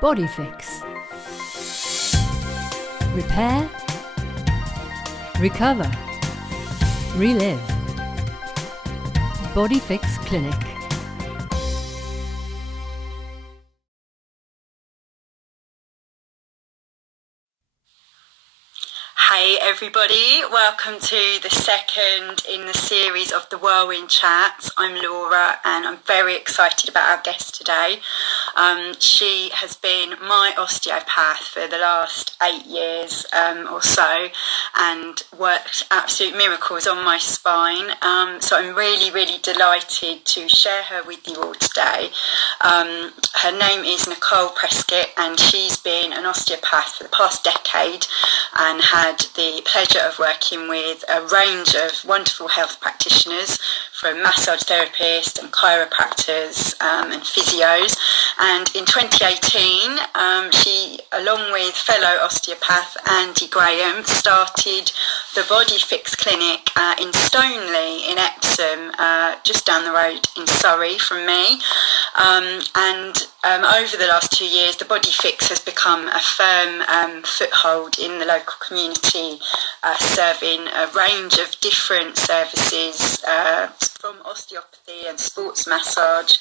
Bodyfix. Repair, recover, relive. Bodyfix Clinic. Hey everybody, welcome to the second in the series of the Whirlwind Chats. I'm Laura and I'm very excited about our guest today. She has been my osteopath for the last 8 years or so and worked absolute miracles on my spine. So I'm really delighted to share her with you all today. Her name is Nicole Preskett and she's been an osteopath for the past decade and had the pleasure of working with a range of wonderful health practitioners, from massage therapists and chiropractors and physios. And in 2018, she, along with fellow osteopath Andy Graham, started the Bodyfix Clinic in Stoneleigh in Epsom, just down the road in Surrey from me. Over the last 2 years, the Bodyfix has become a firm foothold in the local community, serving a range of different services, from osteopathy and sports massage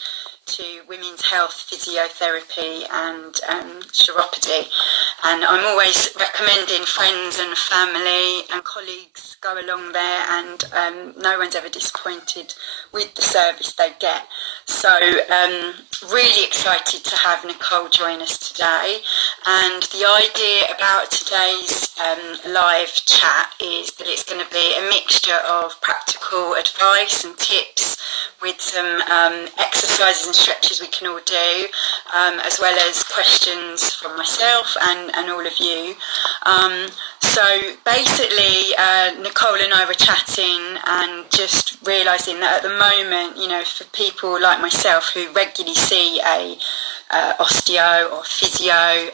to women's health, physiotherapy and chiropody. And I'm always recommending friends and family and colleagues go along there, and no one's ever disappointed with the service they get. So really excited to have Nicole join us today. And the idea about today's live chat is that it's going to be a mixture of practical advice and tips with some exercises and stretches we can all do, as well as questions from myself and all of you. So basically, Nicole and I were chatting and just realising that at the moment, you know, for people like myself who regularly see a osteo or physio,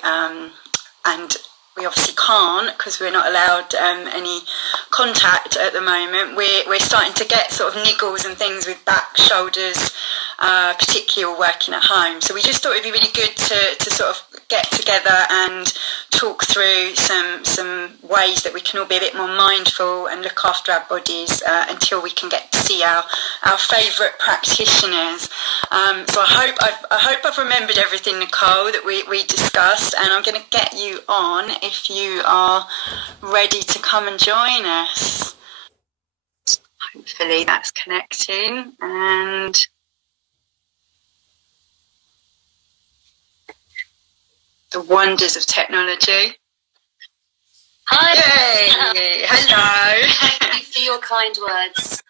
and we obviously can't because we're not allowed any contact at the moment. We're starting to get sort of niggles and things with back, shoulders, particularly working at home. So we just thought it'd be really good to sort of get together and talk through some ways that we can all be a bit more mindful and look after our bodies until we can get to see our favourite practitioners. So I hope I've remembered everything, Nicole, that we discussed, and I'm going to get you on if you are ready to come and join us. Hopefully that's connecting, and the wonders of technology. Hi. Yay. Hello. Thank you for your kind words.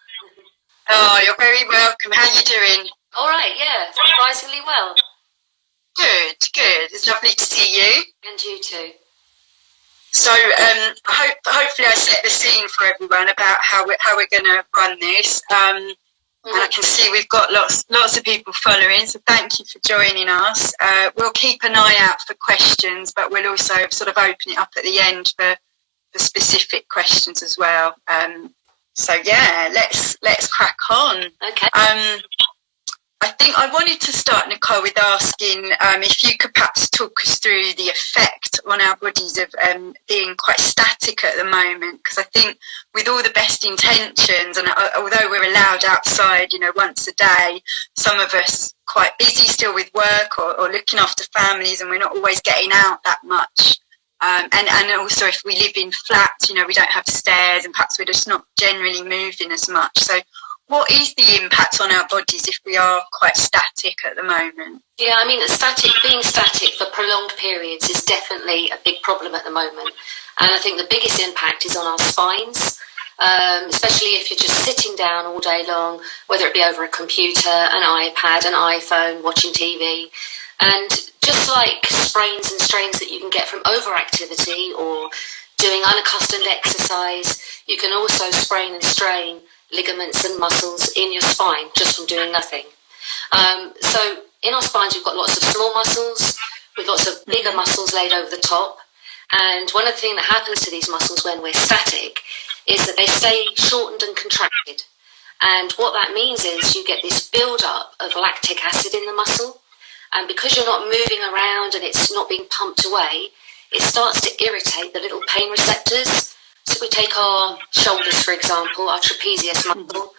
Oh, you're very welcome. How are you doing? All right, yeah, surprisingly well. Good. It's lovely to see you. And you too. So hopefully I set the scene for everyone about how we're going to run this. And I can see we've got lots of people following, so thank you for joining us. We'll keep an eye out for questions, but we'll also sort of open it up at the end for specific questions as well. So yeah, let's crack on. Okay. I think I wanted to start, Nicole, with asking if you could perhaps talk us through the effect on our bodies of being quite static at the moment, because I think with all the best intentions, and although we're allowed outside, you know, once a day, some of us quite busy still with work or looking after families, and we're not always getting out that much. And also if we live in flats, you know, we don't have stairs and perhaps we're just not generally moving as much. So what is the impact on our bodies if we are quite static at the moment? Yeah, I mean, being static for prolonged periods is definitely a big problem at the moment. And I think the biggest impact is on our spines, especially if you're just sitting down all day long, whether it be over a computer, an iPad, an iPhone, watching TV. And just like sprains and strains that you can get from overactivity or doing unaccustomed exercise, you can also sprain and strain ligaments and muscles in your spine just from doing nothing. So in our spines, we've got lots of small muscles, with lots of bigger muscles laid over the top. And one of the things that happens to these muscles when we're static is that they stay shortened and contracted. And what that means is you get this build-up of lactic acid in the muscle. And because you're not moving around and it's not being pumped away, it starts to irritate the little pain receptors. So if we take our shoulders, for example, our trapezius muscle,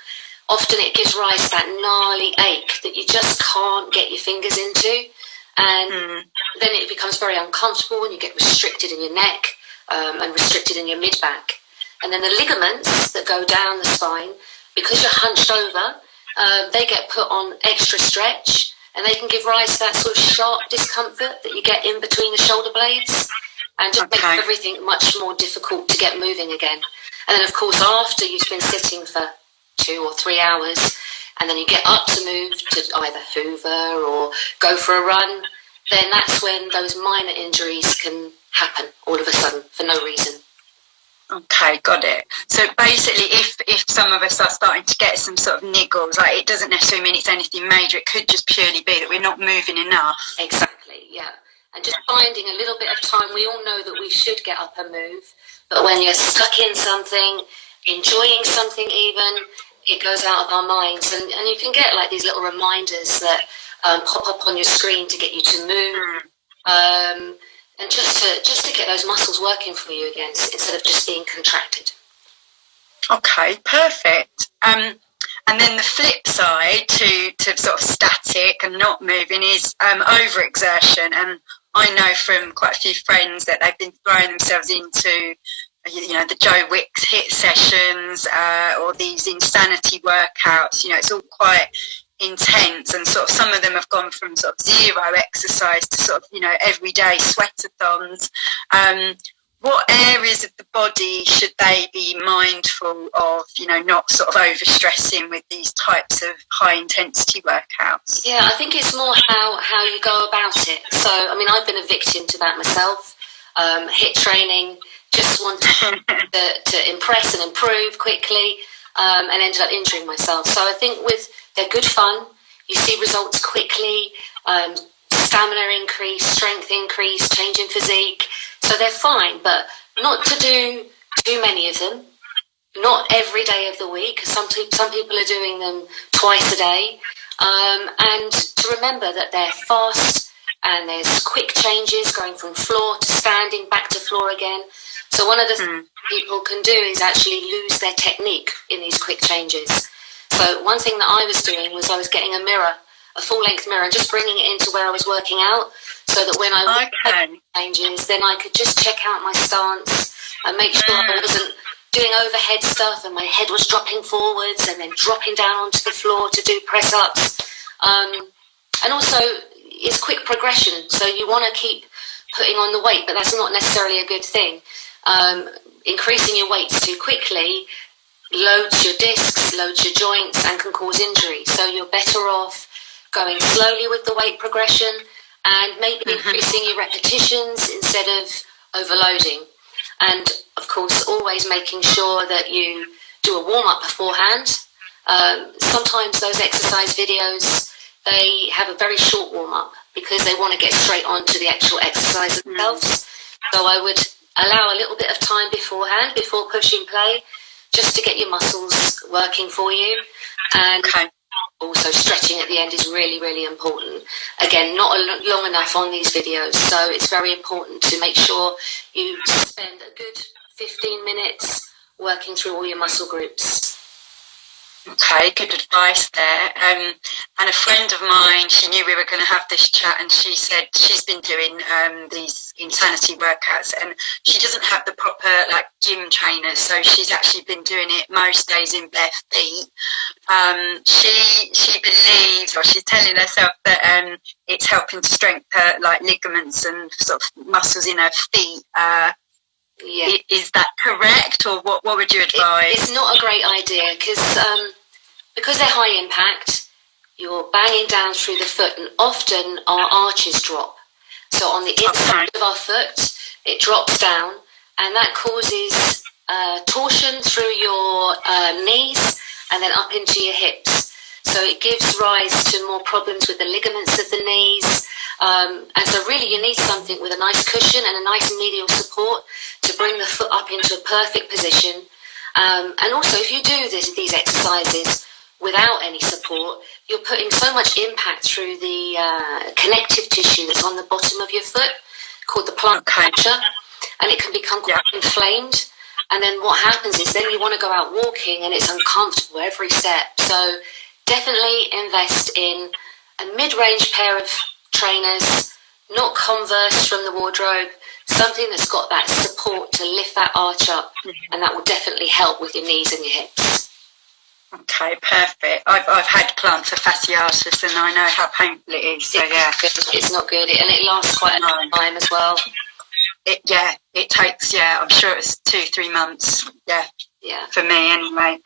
often it gives rise to that gnarly ache that you just can't get your fingers into. And then it becomes very uncomfortable and you get restricted in your neck and restricted in your mid-back. And then the ligaments that go down the spine, because you're hunched over, they get put on extra stretch, and they can give rise to that sort of sharp discomfort that you get in between the shoulder blades, and just make everything much more difficult to get moving again. And then, of course, after you've been sitting for 2 or 3 hours, and then you get up to move to either hoover or go for a run, then that's when those minor injuries can happen all of a sudden for no reason. Okay, got it. So basically, if some of us are starting to get some sort of niggles, like it doesn't necessarily mean it's anything major. It could just purely be that we're not moving enough. Exactly, yeah. And just finding a little bit of time. We all know that we should get up and move, but when you're stuck in something, enjoying something even, it goes out of our minds. And you can get like these little reminders that pop up on your screen to get you to move. And just to get those muscles working for you again, instead of just being contracted. Okay, perfect. And then the flip side to sort of static and not moving is overexertion. And I know from quite a few friends that they've been throwing themselves into, the Joe Wicks HIIT sessions or these insanity workouts. It's all quite intense, and sort of some of them have gone from sort of zero exercise to sort of everyday sweatathons. What areas of the body should they be mindful of, not sort of overstressing with these types of high intensity workouts? Yeah, I think it's more how you go about it. So I mean, I've been a victim to that myself. HIIT training, just wanted to impress and improve quickly, and ended up injuring myself. So I think they're good fun. You see results quickly, stamina increase, strength increase, change in physique. So they're fine, but not to do too many of them. Not every day of the week. Some people are doing them twice a day. And to remember that they're fast and there's quick changes going from floor to standing, back to floor again. So one of the things people can do is actually lose their technique in these quick changes. So one thing that I was doing was I was getting a mirror, a full-length mirror, and just bringing it into where I was working out, so that when I made changes, then I could just check out my stance and make sure I wasn't doing overhead stuff and my head was dropping forwards and then dropping down onto the floor to do press-ups. And also, it's quick progression, so you want to keep putting on the weight, but that's not necessarily a good thing. Increasing your weights too quickly loads your discs, loads your joints, and can cause injury. So you're better off going slowly with the weight progression and maybe increasing your repetitions instead of overloading. And of course, always making sure that you do a warm-up beforehand. Sometimes those exercise videos, they have a very short warm-up because they want to get straight on to the actual exercise themselves. So I would allow a little bit of time beforehand, before pushing play, just to get your muscles working for you. And also stretching at the end is really, really important. Again, not long enough on these videos, so it's very important to make sure you spend a good 15 minutes working through all your muscle groups. Okay, good advice there. And a friend of mine, she knew we were going to have this chat, and she said she's been doing these insanity workouts, and she doesn't have the proper gym trainers, so she's actually been doing it most days in bare feet. She believes, or she's telling herself that it's helping to strengthen her ligaments and sort of muscles in her feet. Yeah. Is that correct, or what would you advise? It's not a great idea because they're high impact, you're banging down through the foot, and often our arches drop. So on the inside of our foot, it drops down, and that causes torsion through your knees and then up into your hips. So it gives rise to more problems with the ligaments of the knees. And so really you need something with a nice cushion and a nice medial support to bring the foot up into a perfect position. And also, if you do these exercises without any support, you're putting so much impact through the connective tissue that's on the bottom of your foot, called the plantar fascia, and it can become quite inflamed. And then what happens is then you want to go out walking and it's uncomfortable every step. So definitely invest in a mid-range pair of trainers, not Converse from the wardrobe, something that's got that support to lift that arch up, and that will definitely help with your knees and your hips. Okay, perfect. I've had plantar fasciitis and I know how painful it is. So yeah, it's not good, and it lasts quite a long time as well. It takes, I'm sure it's 2-3 months. Yeah, for me anyway.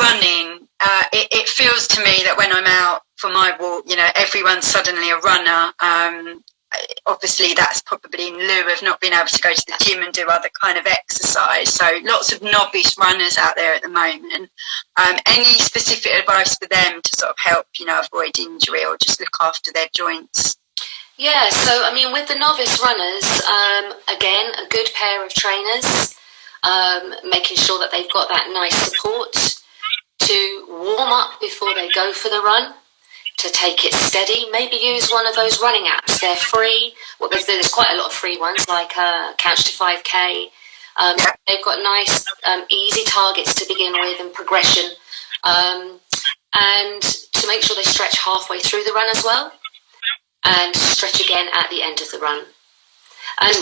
Running, it feels to me that when I'm out for my walk, everyone's suddenly a runner. Obviously that's probably in lieu of not being able to go to the gym and do other kind of exercise. So lots of novice runners out there at the moment. Any specific advice for them to sort of help, avoid injury or just look after their joints? Yeah, so I mean, with the novice runners, again, a good pair of trainers, making sure that they've got that nice support to warm up before they go for the run, to take it steady. Maybe use one of those running apps. They're free. Well, there's quite a lot of free ones, like Couch to 5K. They've got nice, easy targets to begin with and progression, and to make sure they stretch halfway through the run as well, and stretch again at the end of the run. And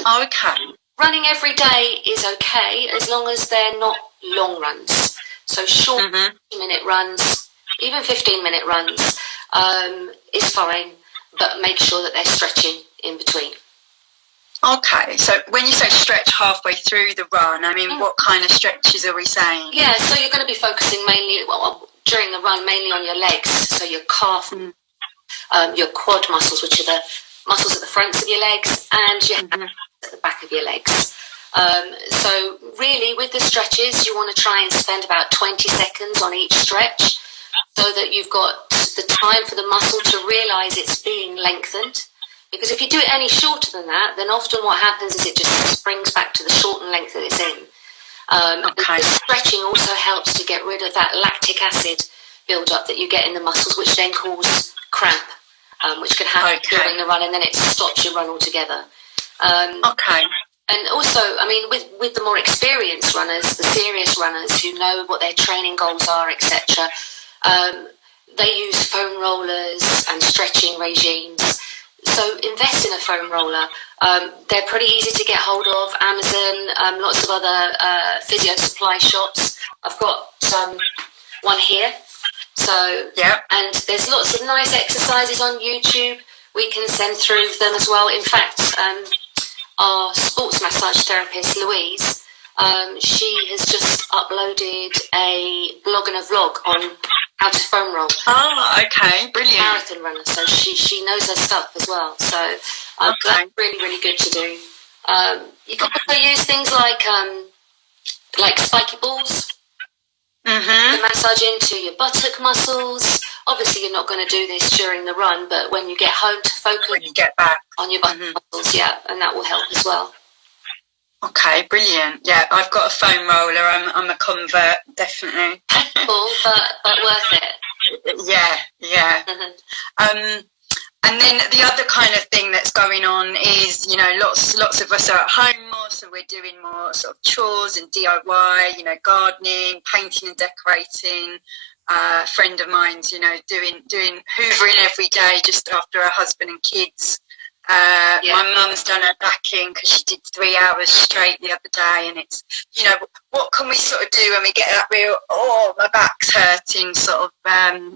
running every day is okay as long as they're not long runs. So short 15-minute runs, even 15-minute runs is fine, but make sure that they're stretching in between. Okay, so when you say stretch halfway through the run, I mean, what kind of stretches are we saying? Yeah, so you're going to be focusing mainly, during the run, mainly on your legs, so your calf, your quad muscles, which are the muscles at the fronts of your legs, and your hands at the back of your legs. So really, with the stretches, you want to try and spend about 20 seconds on each stretch, so that you've got the time for the muscle to realise it's being lengthened. Because if you do it any shorter than that, then often what happens is it just springs back to the shortened length that it's in. The stretching also helps to get rid of that lactic acid build-up that you get in the muscles, which then cause cramp, which can happen during the run, and then it stops your run altogether. And also, I mean, with the more experienced runners, the serious runners who know what their training goals are, etc., they use foam rollers and stretching regimes. So invest in a foam roller. They're pretty easy to get hold of. Amazon, lots of other physio supply shops. I've got one here. So and there's lots of nice exercises on YouTube. We can send through them as well. In fact, our sports massage therapist, Louise, she has just uploaded a blog and a vlog on how to foam roll. Oh, okay, brilliant. Marathon runner, so she knows her stuff as well. So that's really, really good to do. You can also use things like spiky balls to massage into your buttock muscles. Obviously, you're not going to do this during the run, but when you get home, to focus when you get back on your buttock muscles, and that will help as well. Okay, brilliant. Yeah, I've got a foam roller. I'm a convert, definitely. Cool, but worth it. Yeah. And then the other kind of thing that's going on is, lots of us are at home more, so we're doing more sort of chores and DIY, gardening, painting and decorating. A friend of mine's, doing hoovering every day just after her husband and kids. My mum's done her backing because she did 3 hours straight the other day, and it's, what can we sort of do when we get that real, my back's hurting sort of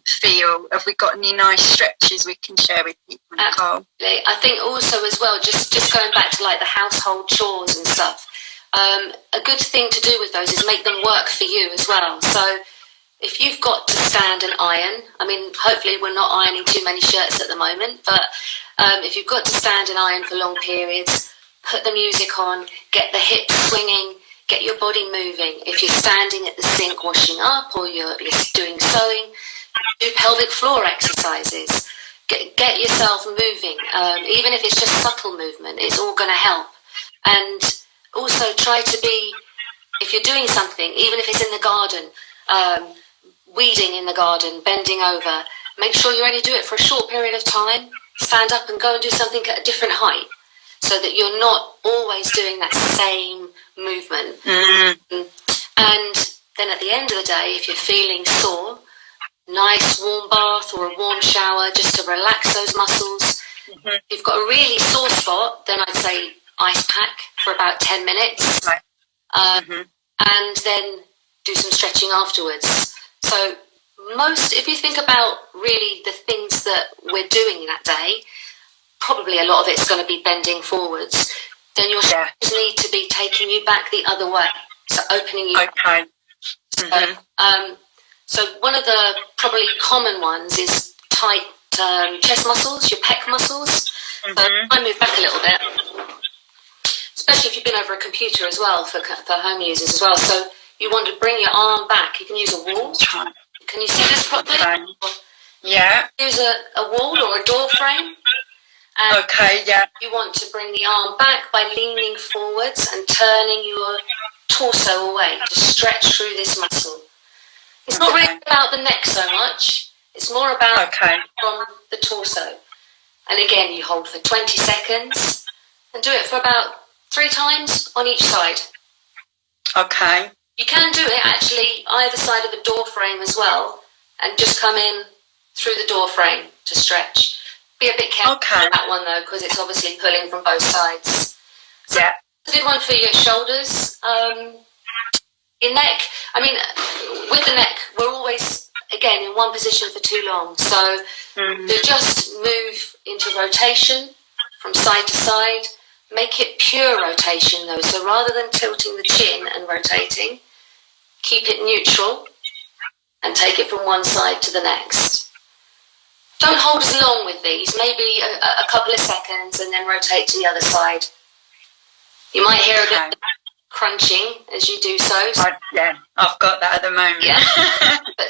feel? Have we got any nice stretches we can share with people, Nicole? Absolutely. I think also as well, just going back to like the household chores and stuff, a good thing to do with those is make them work for you as well. So if you've got to stand and iron, I mean, hopefully we're not ironing too many shirts at the moment, but if you've got to stand and iron for long periods, put the music on, get the hips swinging, get your body moving. If you're standing at the sink washing up or you're doing sewing, do pelvic floor exercises. Get yourself moving. Even if it's just subtle movement, it's all going to help. And also try to be, if you're doing something, even if it's in the garden, weeding in the garden, bending over, make sure you only do it for a short period of time. Stand up and go and do something at a different height so that you're not always doing that same movement. And then at the end of the day, if you're feeling sore, nice warm bath or a warm shower just to relax those muscles. If you've got a really sore spot, then I'd say ice pack for about 10 minutes. And then do some stretching afterwards. So if you think about really the things that we're doing that day, probably a lot of it's going to be bending forwards. Then your shoulders need to be taking you back the other way, so opening you. Okay. So one of the probably common ones is tight chest muscles, your pec muscles. So I move back a little bit, especially if you've been over a computer as well for home users as well. So you want to bring your arm back. You can use a wall. Can you see this properly? Yeah. Use a wall or a door frame. And you want to bring the arm back by leaning forwards and turning your torso away to stretch through this muscle. It's not really about the neck so much. It's more about from the torso. And again, you hold for 20 seconds and do it for about 3 times on each side. Okay. You can do it actually either side of a door frame as well, and just come in through the door frame to stretch. Be a bit careful with that one though, because it's obviously pulling from both sides. So it's a good one for your shoulders. Your neck, I mean, with the neck, we're always, again, in one position for too long. So to just move into rotation from side to side, make it pure rotation though. So rather than tilting the chin and rotating, keep it neutral and take it from one side to the next. Don't hold as long with these, maybe a couple of seconds and then rotate to the other side. You might hear a bit of crunching as you do so. I've got that at the moment. Yeah.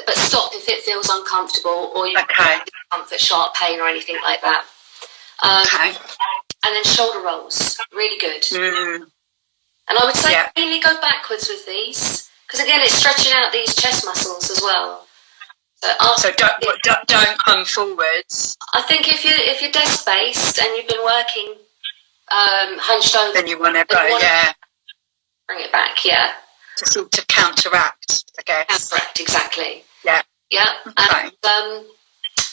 but stop if it feels uncomfortable or you have discomfort, sharp pain or anything like that. And then shoulder rolls, really good. And I would say mainly go backwards with these, because again it's stretching out these chest muscles as well. So don't come forwards. I think if you're desk based and you've been working hunched over, then you want to go, bring it back, to sort of counteract, I guess. Counteract, exactly. Yeah. And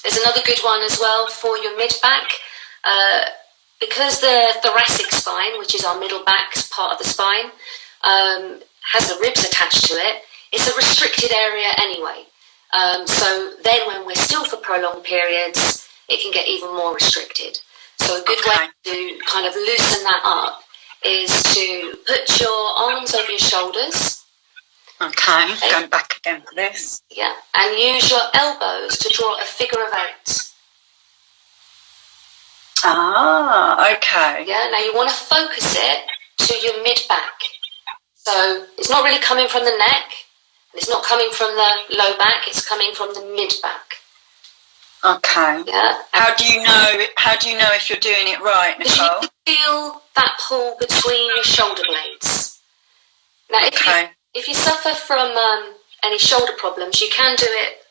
there's another good one as well for your mid back, because the thoracic spine, which is our middle back part of the spine, has the ribs attached to it. It's a restricted area anyway. So then when we're still for prolonged periods, it can get even more restricted. So a good way to kind of loosen that up is to put your arms over your shoulders. Going back again for this. Yeah, and use your elbows to draw a figure of 8. Yeah, now you want to focus it to your mid-back. So it's not really coming from the neck. It's not coming from the low back, it's coming from the mid-back. Yeah. How do you know if you're doing it right, Nicole? You can feel that pull between your shoulder blades. Now, if you suffer from any shoulder problems, you can do it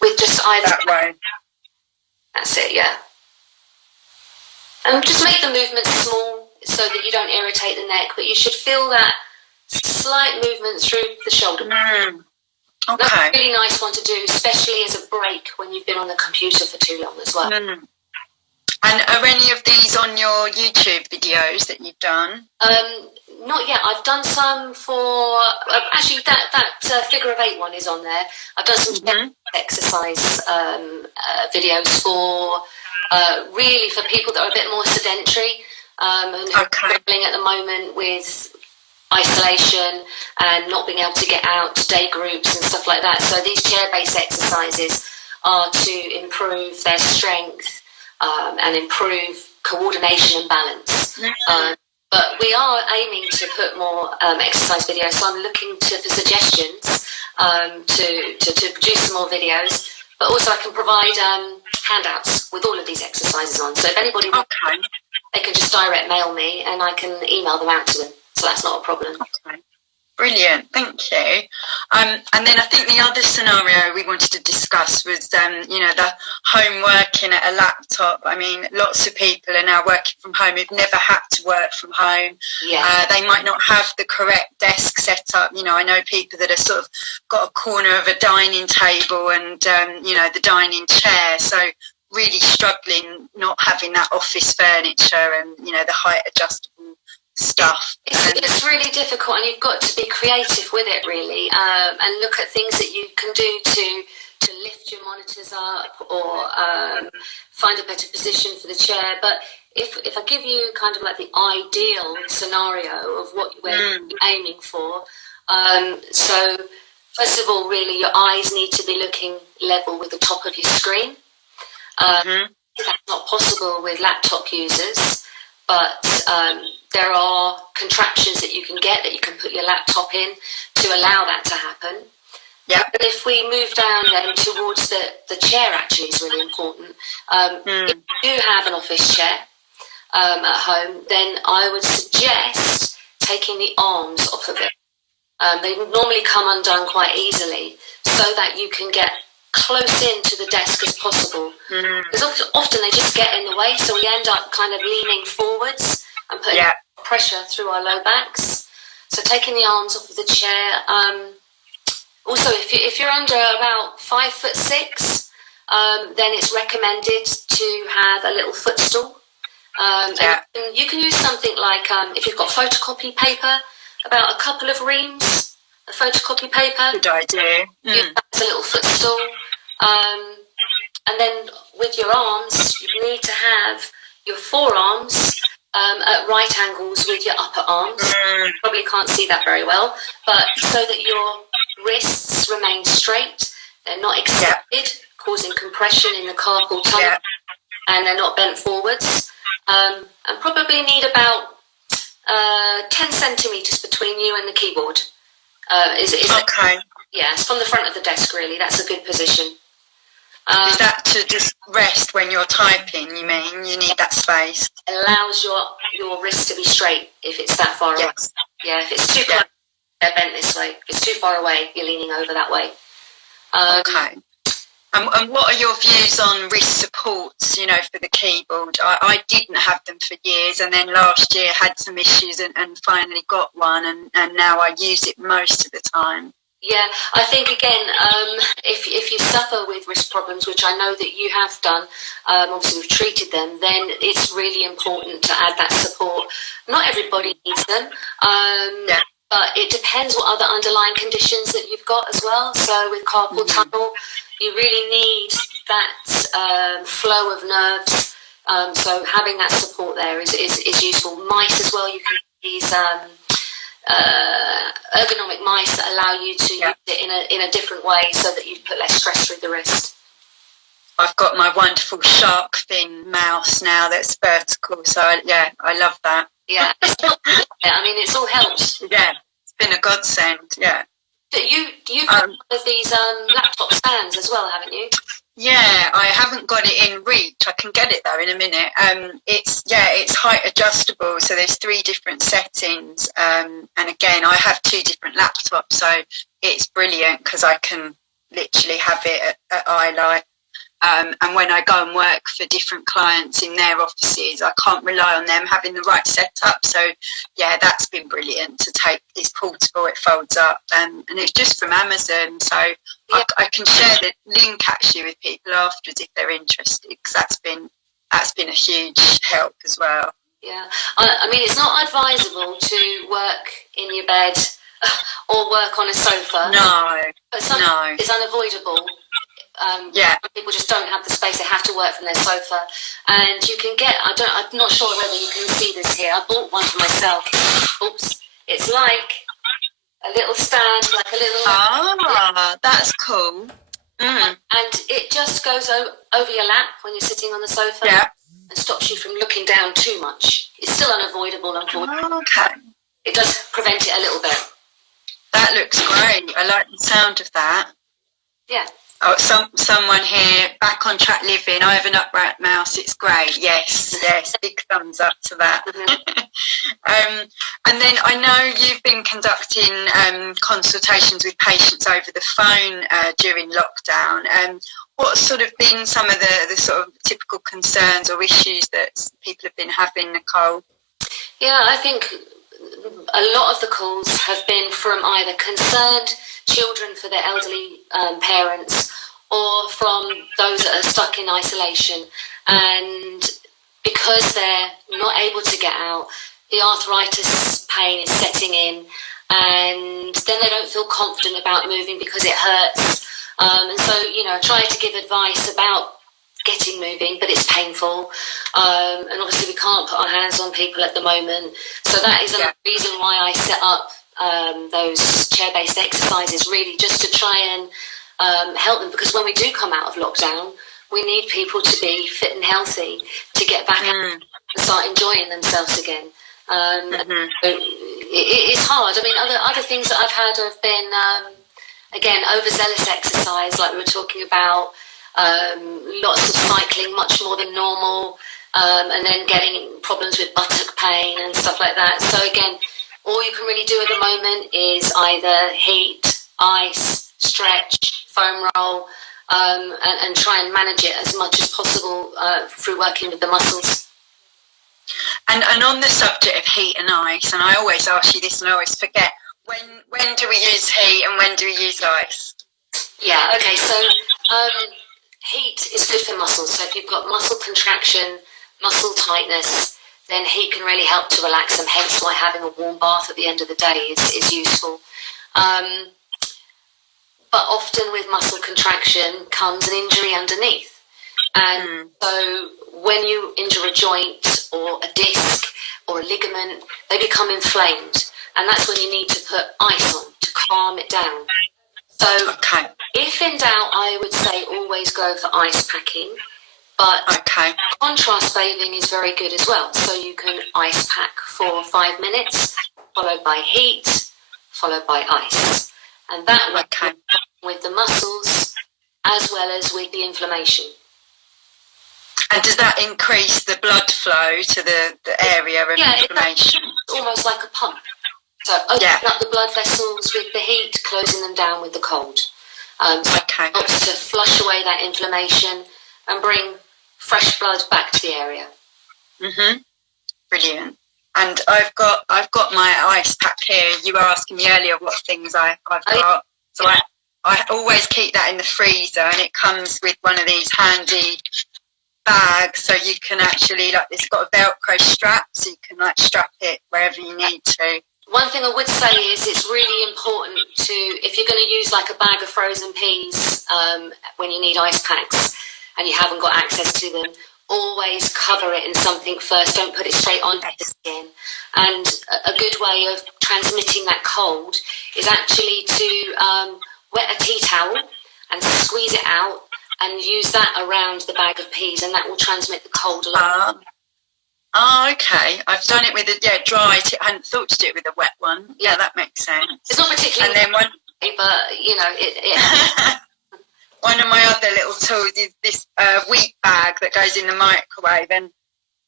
with just either. That way. That's it, yeah. And just make the movement small so that you don't irritate the neck, but you should feel that slight movement through the shoulder. That's a really nice one to do, especially as a break when you've been on the computer for too long as well. And are any of these on your YouTube videos that you've done? Not yet. I've done some for actually that figure of 8 one is on there. I've done some exercise videos for really for people that are a bit more sedentary and who are struggling at the moment with isolation and not being able to get out to day groups and stuff like that. So these chair-based exercises are to improve their strength and improve coordination and balance. But we are aiming to put more exercise videos, so I'm looking for suggestions to produce some more videos. But also I can provide handouts with all of these exercises on. So if anybody wants, they can just direct mail me and I can email them out to them. So that's not a problem. Brilliant, thank you. And then I think the other scenario we wanted to discuss was, the home working at a laptop. I mean, lots of people are now working from home who've never had to work from home. Yeah. They might not have the correct desk set up. I know people that have sort of got a corner of a dining table and, the dining chair. So really struggling not having that office furniture and, the height adjustable stuff. It's really difficult, and you've got to be creative with it, really, and look at things that you can do to lift your monitors up or find a better position for the chair. But if I give you kind of like the ideal scenario of what we're aiming for, so first of all, really, your eyes need to be looking level with the top of your screen. That's not possible with laptop users, but there are contraptions that you can get that you can put your laptop in to allow that to happen. Yeah. But if we move down then towards the chair, actually is really important. If you do have an office chair at home, then I would suggest taking the arms off of it. They normally come undone quite easily so that you can get close in to the desk as possible. Because often they just get in the way, so we end up kind of leaning forwards and putting pressure through our low backs. So taking the arms off of the chair. Also, if you're under about 5'6", then it's recommended to have a little footstool. And you can use something like, if you've got photocopy paper, about a couple of reams of photocopy paper. Good idea. Use that as a little footstool. And then with your arms, you need to have your forearms at right angles with your upper arms. You probably can't see that very well, but so that your wrists remain straight, they're not extended, causing compression in the carpal tunnel, and they're not bent forwards. And probably need about 10 centimetres between you and the keyboard. Okay. It's from the front of the desk, really. That's a good position. Is that to just rest when you're typing, you mean? You need that space? It allows your wrist to be straight if it's that far away. Yeah, if it's too close, they're bent this way. If it's too far away, you're leaning over that way. Okay. And what are your views on wrist supports, for the keyboard? I didn't have them for years, and then last year had some issues and finally got one, and now I use it most of the time. Yeah, I think, again, if you suffer with wrist problems, which I know that you have done, obviously we've treated them, then it's really important to add that support. Not everybody needs them, but it depends what other underlying conditions that you've got as well. So with carpal tunnel, you really need that flow of nerves. So having that support there is useful. Mice as well, you can use ergonomic mice that allow you to use it in a different way so that you put less stress through the wrist. I've got my wonderful shark fin mouse now that's vertical, so I love that. Yeah, it's all helped. Yeah, it's been a godsend. Yeah. You've got one of these laptop stands as well, haven't you? Yeah, I haven't got it in reach. I can get it though in a minute. It's height adjustable, so there's 3 different settings. And again, I have 2 different laptops, so it's brilliant because I can literally have it at eye light. And when I go and work for different clients in their offices, I can't rely on them having the right setup. So, that's been brilliant to take. It's portable, it folds up, and it's just from Amazon. So I can share the link actually with people afterwards if they're interested, because that's been a huge help as well. Yeah, I mean, it's not advisable to work in your bed or work on a sofa. No, but sometimes it's unavoidable. People just don't have the space. They have to work from their sofa, and you can get. I'm not sure whether you can see this here. I bought one for myself. Oops! It's like a little stand, like a little. Ah, that's cool. And it just goes over your lap when you're sitting on the sofa, and stops you from looking down too much. It's still unavoidable, unfortunately. Oh, okay. It does prevent it a little bit. That looks great. I like the sound of that. Yeah. Oh, someone here, Back on Track Living. I have an upright mouse. It's Great, yes, big thumbs up to that. And then I know you've been conducting consultations with patients over the phone during lockdown. What's sort of been some of the sort of typical concerns or issues that people have been having, Nicole? Yeah, I think a lot of the calls have been from either concerned children for their elderly parents, or from those that are stuck in isolation. And because they're not able to get out, the arthritis pain is setting in, and then they don't feel confident about moving because it hurts. And so, I try to give advice about getting moving, but it's painful. And obviously we can't put our hands on people at the moment. So that is another reason why I set up those chair-based exercises, really just to try and help them, because when we do come out of lockdown, we need people to be fit and healthy to get back out and start enjoying themselves again. It's hard. I mean, other things that I've had have been, again, overzealous exercise, like we were talking about, lots of cycling, much more than normal, and then getting problems with buttock pain and stuff like that. So again, all you can really do at the moment is either heat, ice, stretch, foam roll, and try and manage it as much as possible through working with the muscles. And on the subject of heat and ice, and I always ask you this and I always forget, when do we use heat and when do we use ice? Yeah, okay, so heat is good for muscles. So if you've got muscle contraction, muscle tightness, then heat can really help to relax them, hence why having a warm bath at the end of the day is useful. But often with muscle contraction comes an injury underneath. And so when you injure a joint or a disc or a ligament, they become inflamed. And that's when you need to put ice on to calm it down. So if in doubt, I would say always go for ice packing. But contrast bathing is very good as well. So you can ice pack for 5 minutes, followed by heat, followed by ice. And that will with the muscles as well as with the inflammation. And does that increase the blood flow to the area of inflammation? It's almost like a pump. So open up the blood vessels with the heat, closing them down with the cold. So it helps to flush away that inflammation and bring fresh blood back to the area. Brilliant. And I've got my ice pack here. You were asking me earlier what things I've got. So I always keep that in the freezer, and it comes with one of these handy bags, so you can actually, like, it's got a Velcro strap, so you can strap it wherever you need to. One thing I would say is it's really important to, if you're going to use like a bag of frozen peas when you need ice packs and you haven't got access to them, always cover it in something first. Don't put it straight on the skin. And a good way of transmitting that cold is actually to wet a tea towel and squeeze it out and use that around the bag of peas, and that will transmit the cold a lot. Okay. I've done it with a dry. I hadn't thought to do it with a wet one. Yeah, that makes sense. It's not particularly, and then but it one of my other little tools is this wheat bag that goes in the microwave, and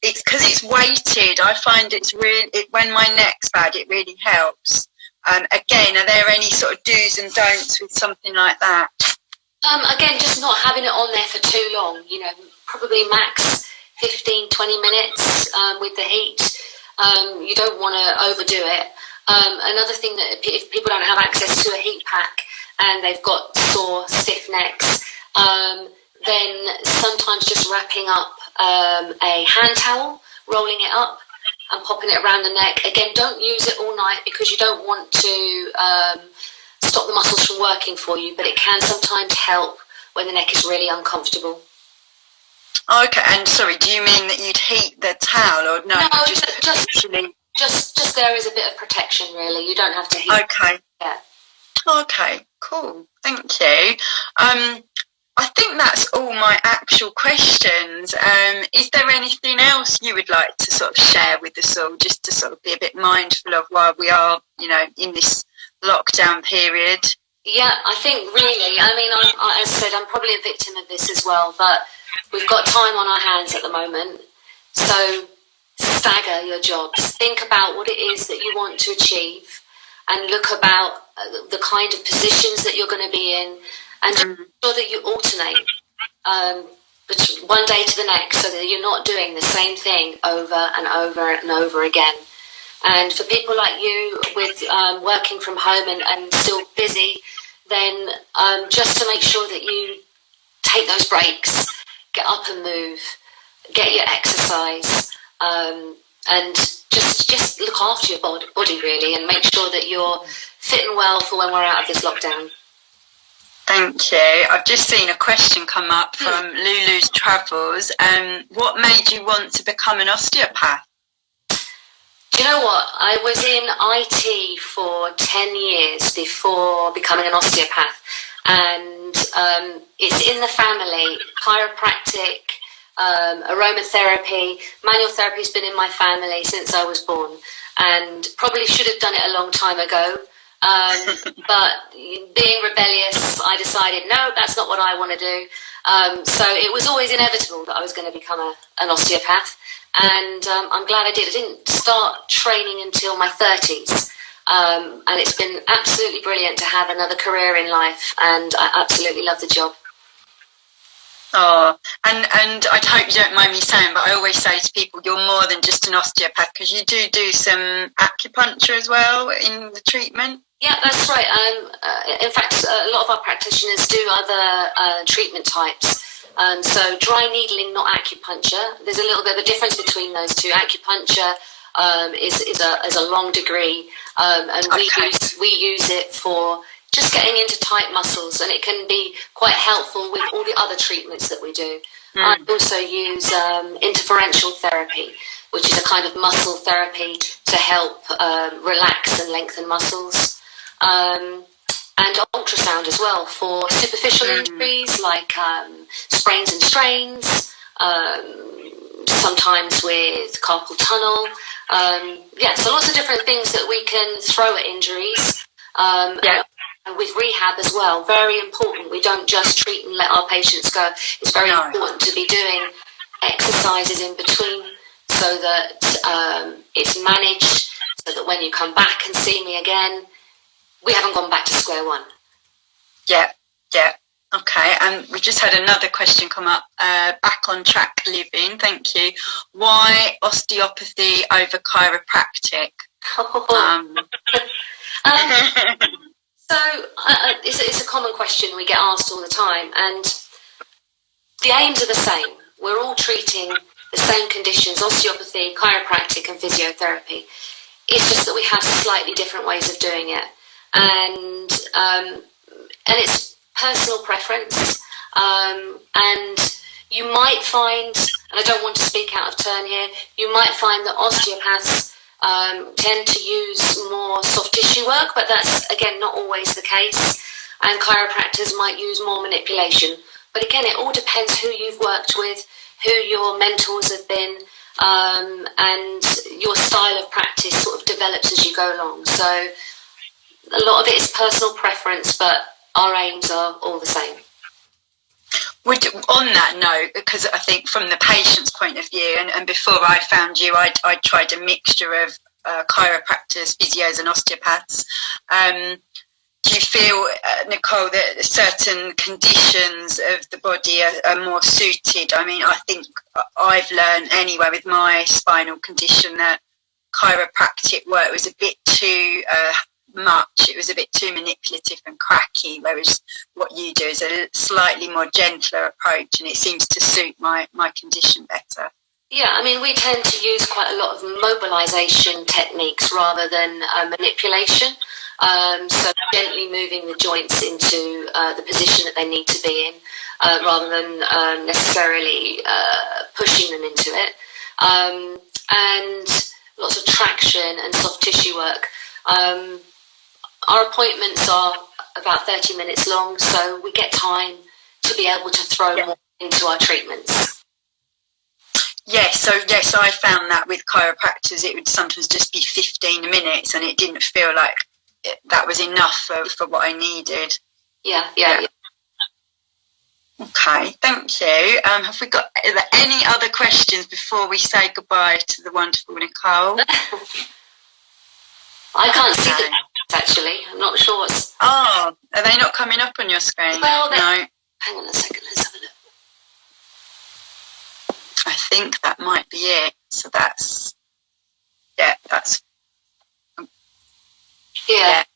it's because it's weighted. I find it's really when my neck's bad, it really helps. Again, are there any sort of do's and don'ts with something like that? Again, just not having it on there for too long. Probably max 15, 20 minutes with the heat. You don't want to overdo it. Another thing that if people don't have access to a heat pack and they've got sore, stiff necks, then sometimes just wrapping up a hand towel, rolling it up and popping it around the neck. Again, don't use it all night because you don't want to stop the muscles from working for you, but it can sometimes help when the neck is really uncomfortable. Okay, and sorry, do you mean that you'd heat the towel or no? No, just there is a bit of protection, really. You don't have to heat. Okay. Yeah. Okay, cool. Thank you. I think that's all my actual questions. Is there anything else you would like to sort of share with us all, just to sort of be a bit mindful of while we are, in this lockdown period? Yeah, I think really, I mean, as I said, I'm probably a victim of this as well, but we've got time on our hands at the moment, so stagger your jobs. Think about what it is that you want to achieve, and look about the kind of positions that you're going to be in, and just make sure that you alternate one day to the next, so that you're not doing the same thing over and over and over again. And for people like you, with working from home and still busy, then just to make sure that you take those breaks, get up and move, get your exercise, and just look after your body really, and make sure that you're fit and well for when we're out of this lockdown. Thank you. I've just seen a question come up from Lulu's Travels. What made you want to become an osteopath? Do you know what? I was in IT for 10 years before becoming an osteopath, and it's in the family. Chiropractic, aromatherapy, manual therapy has been in my family since I was born, and probably should have done it a long time ago. But being rebellious, I decided, no, that's not what I want to do. So it was always inevitable that I was going to become an osteopath. And I'm glad I did. I didn't start training until my 30s. And it's been absolutely brilliant to have another career in life. And I absolutely love the job. Oh, and I hope you don't mind me saying, but I always say to people, you're more than just an osteopath, because you do some acupuncture as well in the treatment. Yeah, that's right. In fact, a lot of our practitioners do other treatment types. So dry needling, not acupuncture. There's a little bit of a difference between those two. Acupuncture is a long degree, and we use it for just getting into tight muscles, and it can be quite helpful with all the other treatments that we do. I also use interferential therapy, which is a kind of muscle therapy to help relax and lengthen muscles. And ultrasound as well for superficial injuries like sprains and strains, sometimes with carpal tunnel. So lots of different things that we can throw at injuries. And with rehab as well, very important. We don't just treat and let our patients go. It's very important to be doing exercises in between, so that it's managed, so that when you come back and see me again, we haven't gone back to square one. Yeah. Okay, and we just had another question come up. Back on track living, thank you. Why osteopathy over chiropractic? So it's a common question we get asked all the time, and the aims are the same. We're all treating the same conditions: osteopathy, chiropractic, and physiotherapy. It's just that we have slightly different ways of doing it, and it's personal preference. And you might find, and I don't want to speak out of turn here, you might find that osteopaths tend to use more soft tissue work, but that's again not always the case, and chiropractors might use more manipulation. But again, it all depends who you've worked with, who your mentors have been, and your style of practice sort of develops as you go along. So a lot of it is personal preference, but our aims are all the same. On that note, because I think from the patient's point of view, and before I found you, I tried a mixture of chiropractors, physios and osteopaths. Do you feel, Nicole, that certain conditions of the body are more suited? I mean, I think I've learned anyway with my spinal condition that chiropractic work was a bit too much. It was a bit too manipulative and cracky, whereas what you do is a slightly more gentler approach, and it seems to suit my condition better. Yeah, I mean, we tend to use quite a lot of mobilization techniques rather than manipulation. So gently moving the joints into the position that they need to be in, rather than necessarily pushing them into it. And lots of traction and soft tissue work. Our appointments are about 30 minutes long, so we get time to be able to throw more into our treatments. Yes, I found that with chiropractors it would sometimes just be 15 minutes, and it didn't feel like that was enough for what I needed. Yeah. Okay, thank you. Have we got are there any other questions before we say goodbye to the wonderful Nicole? I can't see the comments, actually. I'm not sure what's... Oh, are they not coming up on your screen? Well, no. Hang on a second, let's have a look. I think that might be it. So that's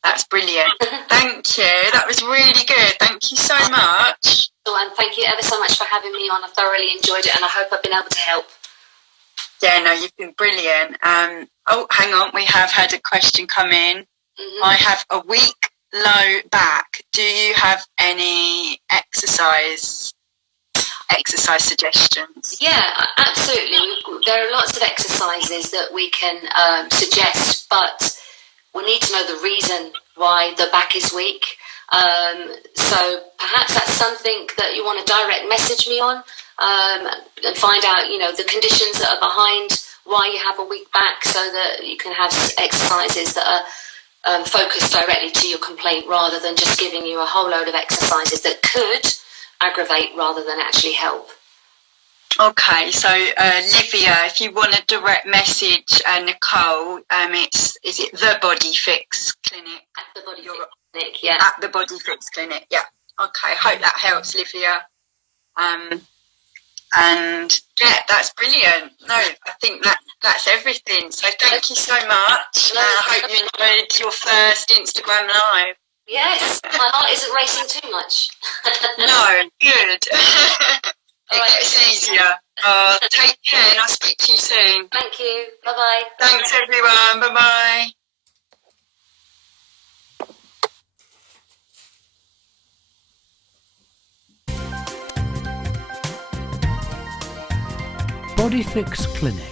that's brilliant. Thank you. That was really good. Thank you so much. And thank you ever so much for having me on. I thoroughly enjoyed it, and I hope I've been able to help. Yeah, no, you've been brilliant. Oh, hang on. We have had a question come in. Mm-hmm. I have a weak low back. Do you have any exercise suggestions? Yeah, absolutely. There are lots of exercises that we can suggest, but we need to know the reason why the back is weak. So perhaps that's something that you want to direct message me on, and find out, the conditions that are behind why you have a weak back, so that you can have exercises that are focused directly to your complaint, rather than just giving you a whole load of exercises that could aggravate rather than actually help. Okay, so Livia, if you want to direct message Nicole, is it the Bodyfix Clinic? At the Bodyfix Clinic, yeah. At the Bodyfix Clinic, yeah. Okay, hope that helps, Livia. And yeah, that's brilliant. No, I think that's everything. So thank you so much. I hope you enjoyed your first Instagram Live. Yes, my heart isn't racing too much. No, good. It Right. gets easier. Take care, and I'll speak to you soon. Thank you. Bye-bye. Thanks, everyone. Bye-bye. Bodyfix Clinic.